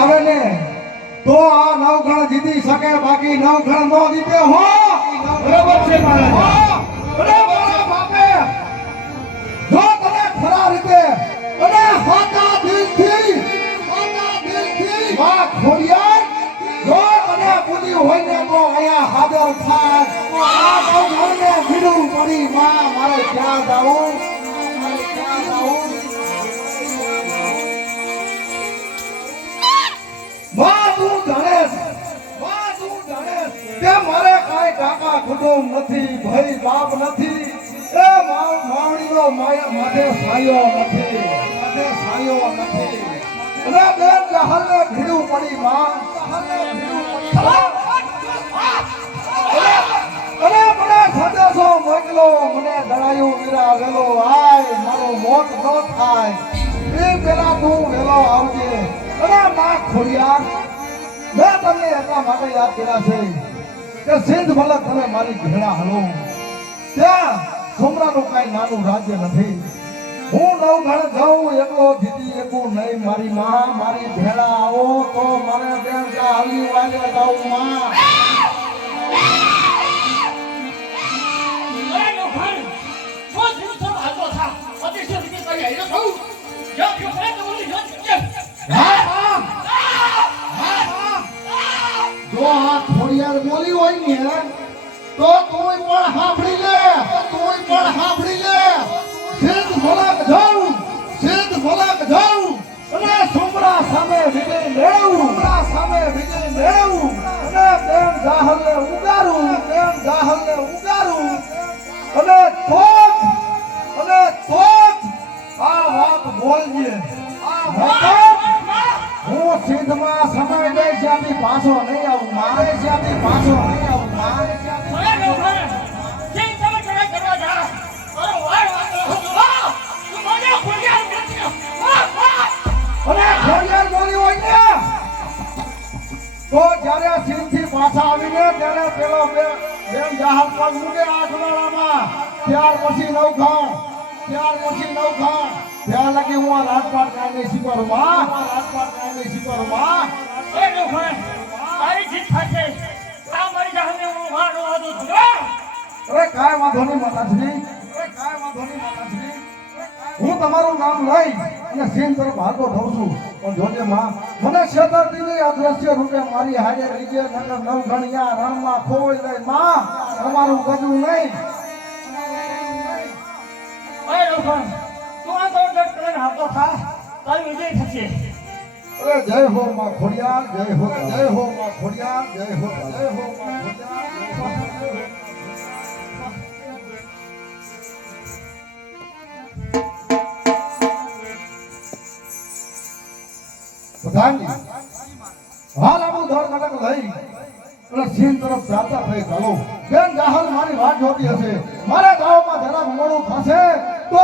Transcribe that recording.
આવે ને તો આ નવખણ જીતી શકે, બાકી નવખણ નો જીતે હો. બરાબર છે મહારાજ. અરે મારા બાપે જો તને ખરા રીતે અને સાચા દિલથી માં ખોડિયાર જો અને પૂરી હોય ને તો અહીંયા હાજર થાય. આ નવખણને ભીડું પડી માં મારે ક્યાં જાવું, ક્યાં જાવું. માં તું જાણે કે મારે કાંઈ કાકા કુટુંબ નથી, ભાઈ બાપ નથી, એ માવણીનો માથે સાયો નથી, માથે સાયો નથી. અને બેન જહાલને ભીડું પડી માં, અને મને સંદેશો મોકલો, મને દળાયું વીરા વેલો આય, મારો મોત ન થાય એ પેલા તું વેલો આવજે. અને માં ખોડિયાર મેં તમને એટલા માટે યાદ કર્યા છે કે સિંધ મલક તમે મારી ભેળા હલો, ત્યાં સોમરાનું કાંઈ નાનું રાજ્ય નથી. હું નવઘણ જાઉં એકલો જીતી એકું નહીં, મારી માં મારી ભેળા આવો તો મને બેન હાલી વાલે જાઉં માં. જો આ ખોડિયાર બોલી હોય ને તો તું પણ સાંભળી લે, સિંધ મલક જાઉં, અને સોમરા સામે વિજય મેળવું, અને બેન જાહલને ઉગારું, અને તો આ વાત બોલજે. હું સિંધમાં સમય દઈશ, ત્યાંથી પાછો નહીં આવું માં. અને ખોડિયાર બોલી હોય ને તો જ્યારે સિંધથી પાછા આવીને ત્યારે પેલો બેન જહાજ પગ મૂકે આઠવાડામાં, ત્યાર પછી નવખણ, ત્યાં લગી હું આ રાજપાટ કાંઈ નહીં સ્વીકારું માં. અરે કાંઈ વાંધો નહીં માતાજી, હું તમારું નામ લઈ અને સિંહ તરફ હાથો થઉં છું. પણ જોજે માં મને છેતરતી આ દ્રશ્ય રૂપે મારી હાજર લીજે, નગર નવઘણિયા રણમાં ખોવાઈ જાય માં, તમારું ગજું નહીં. અરે જય હો માં ખોડિયાર, જય હો માં ખોડિયાર, જય હો માં ખોડિયાર. પ્રધાનજી હાલ આપણું ધર કટક લઈ અને સિંહ તરફ જાતા થઈ ચાલો. બેન જાહલ મારી વાત જોતી હશે, મારે ગામમાં જરા મોડું થશે તો